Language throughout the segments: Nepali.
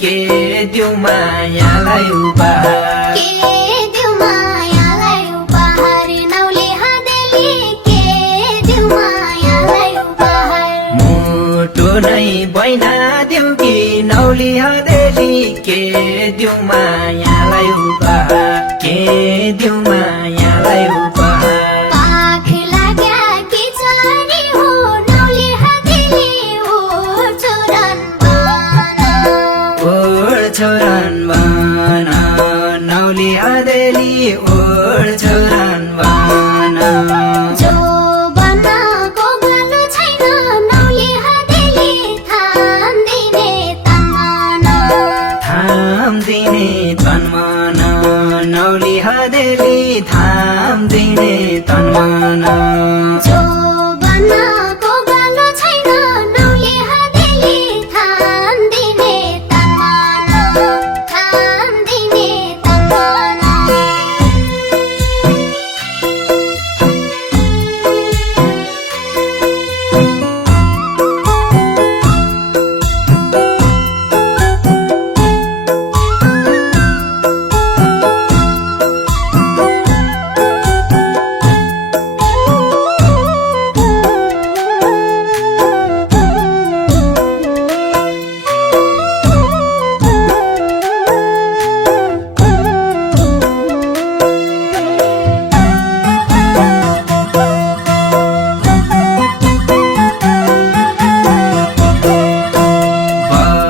के दिउ मायालाई उपहार के दिउ मायालाई उपहार नौले हदेली के दिउ मायालाई उपहार मुटु नै बैना दिउ कि नौली हदेली के दिउ मायालाई उपहार के दिउ मायालाई उपहार पाख लाग्या कि चरी हो नौले हदेली ओ छोरन बना ओर छोरन बना नौली हदेली ओर छोरन बना जो बनाको गलो छैन नौले हदेली थाम दिने तन्मना थाम दिने तन्मना नौली हदेली थाम दिने तन्मना जो बनाको गलो छैन नौले हदेली थाम दिने तन्मना थाम दिने तन्मना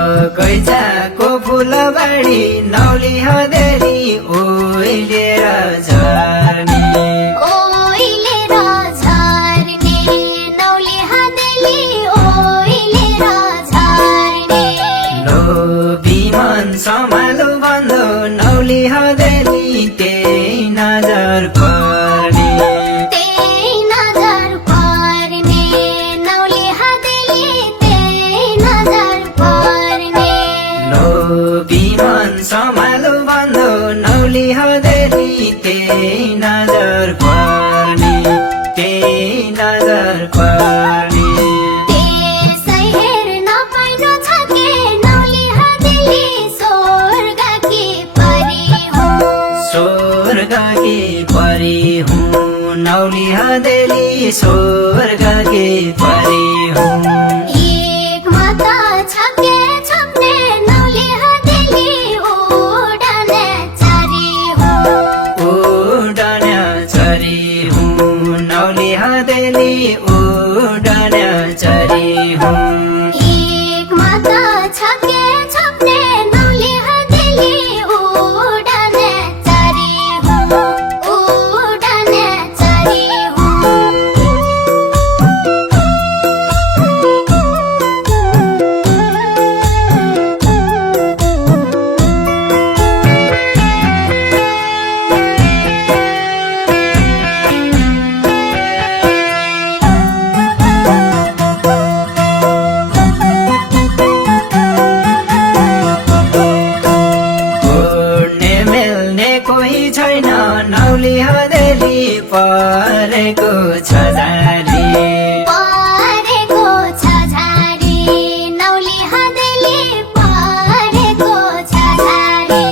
बगैँचाको फुलबारी नौली हदेली ओइलेर झर्ने ओइलेर झर्ने नौले हदेली ओइलेर झर्ने लोभी मन सम्हालो बन्धो नौली हदेली त्यही नजर पर्ने त्यही नजर पर्ने नौले हदेली त्यही नजर पर्ने लोभी मन सम्हालो बन्धो नौली हदेली त्यही नजर पर्ने त्यही नजर पर्ने त्यसै हेर्न पाइनु छ के नौले हदेली स्वर्गकी परी हो स्वर्गकी परी हुँ नौली हदेली स्वर्गकी परी हुँ एक माता छके छप्ने नौले हदेली उडाने चरी हो उडान्या चरी हुँ नौली हदेली उडान्या चरी हुँ एक माता छके छप्ने नौले हदेली उडाने चरी हो उडाने चरी हो उड्ने मेल्ने कोही छैन नौली हदेली परेको छ झारी परेको छ झारी नौले हदेली परेको छ झारी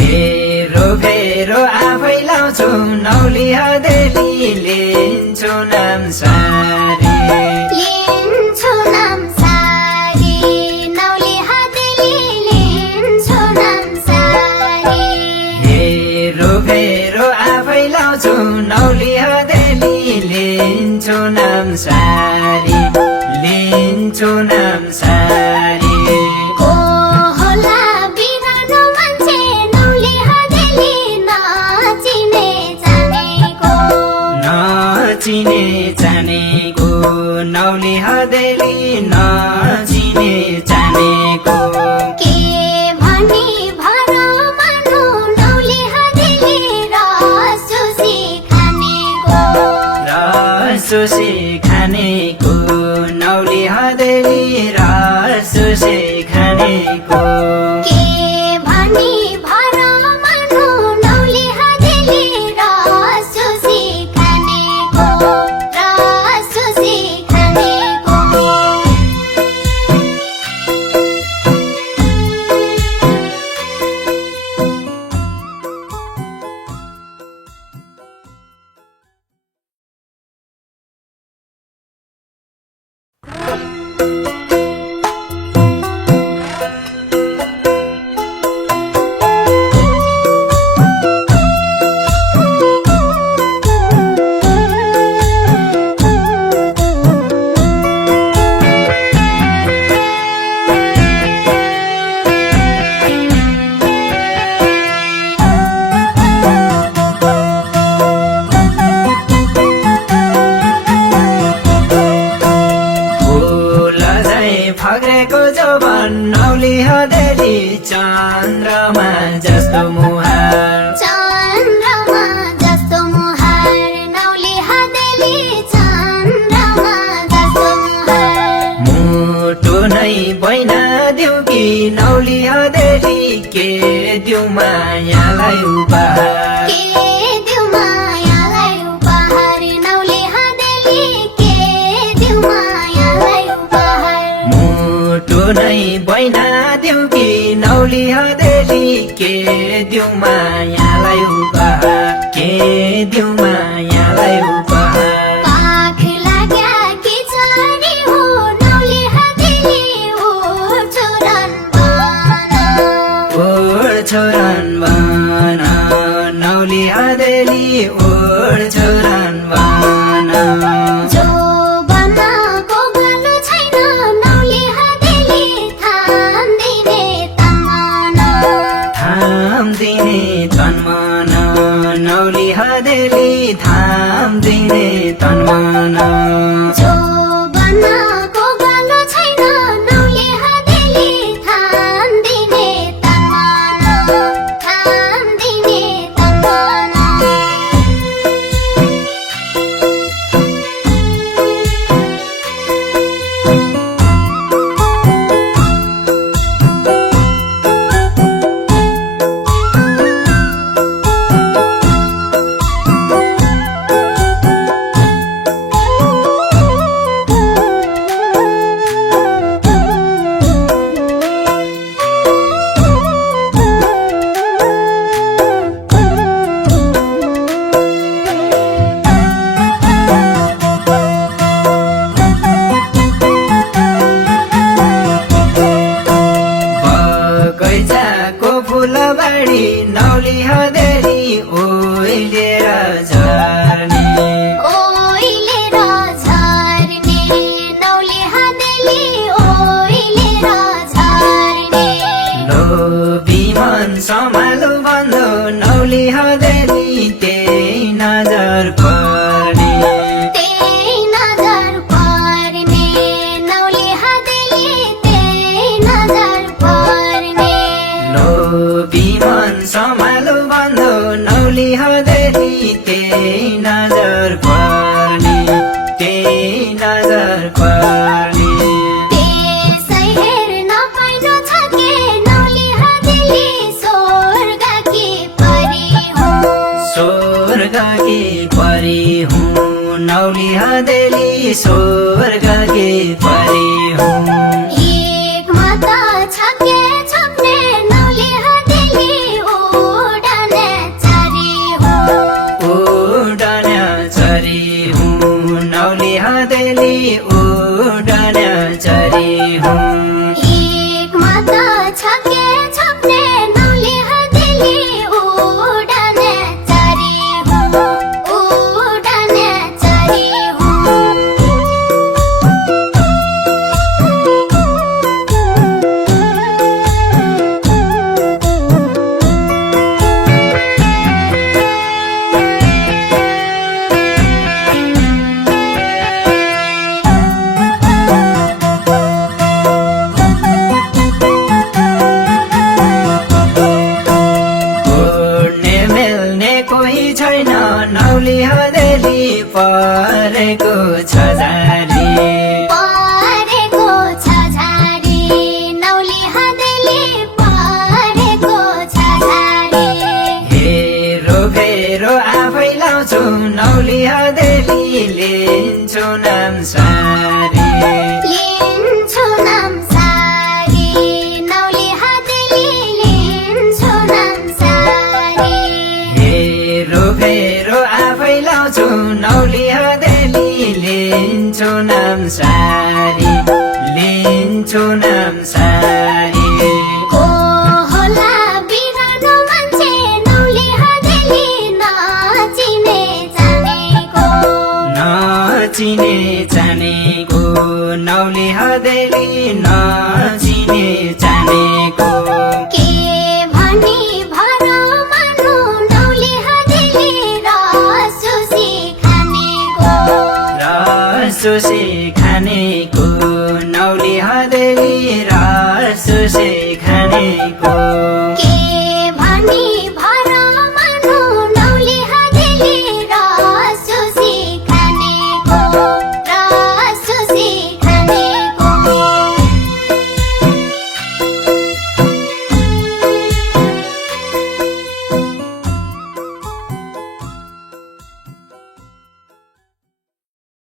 हेरो फेरो आफै लाउँछु नौली हदेली लिन्छु नाम सारी लिन्छु नाम सारी नौले हदेली लिन्छु नाम सारी हेरो फेरो आफै लाउँछु नौली हदेली लिन्छु नाम सारी लिन्छु नाम सारी को होला बिरानो मान्छे नौले हदेली नाचिने जानेको नचिने जानेको नौली हदेली नचिने जानेको के भनी भर मानु नौले हदेली रसुसी खानेको रसुसी खानेको नौली हदेली रसुसी खानेको के भनी भर मानु नौले हदेली रसुसी खानेको रसुसी खानेको हदेली चन्द्रमा जस्तो मुहार चन्द्रमा जस्तो मुहार नौली हदेली चन्द्रमा जस्तो मुहार मुटु नै बैना देऊ कि नौली हदेली के देऊ मायालाई उपहार के देऊ मायालाई उपहार नौली हदेली के देऊ मायालाई उपहार मुटु नै बैना देऊ कि नौली हदेली के देऊ मायालाई उपहार के देऊ मायालाई उपहार पाख लाग्या किचरी हो नौली हदेली छोरन बन छोरन बन नौली हदेली छोरन बन जो बनाको गलो छैन नौली हदेली थाम्दिने तमन थाम्दिने तन्मन नौली हदेली थाम्दिने तन्मन जो बनाको गलो छैन नौली हदेली थाम्दिने तमन थाम्दिने तमन बगैँचाको फुलबारी नौली हदेली ओइलेर झर्ने ओइलेर झर्ने नौली हदेली ओइलेर झर्ने लोभी मन सम्हालो बन्धो नौली हदेली त्यही नजर पर्ने त्यही नजर पर्ने नौली हदेली त्यही नजर पर्ने लोभी मन सम्हालो बन्धो नौली हदेली त्यही नजर पर्ने त्यही नजर पर्ने त्यसै हेर्न पाइनु छ के नौली हदेली स्वर्गकी परी हो स्वर्गकी परी हुँ नौली हदेली स्वर्गकी परी हुँ एक माता छके छप्ने नौली हदेली उडने चरी हो उडने चरी हुँ नौली हदेली उडने चरी हुँ एक माता छके छप्ने नौली हदेली उडने चरी हो उडने चरी हो उड्ने मेल्ने कोही छैन नौली हदेली परेको छ झारी परेको छ झारी नौली हदेली परेको छ झारी हेरो फेरो आफै लाउँछु नौली हदेली लिन्छु नाम सारी लिन्छु नाम सारी नौली हदेली लिन्छु नाम सारी हेरो फेरो आफै लाउँछु नौली हदेली लिन्छु नाम सारी लिन्छु नाम सारी को होला बिरानो मान्छे नौली हदेली नाचिने जानेको नचिने जानेको नौली हदेली नचिने जानेको के भनी भर मानु नौली हदेली रसुसी खानेको रसुसी खानेको नौली हदेली रसुसी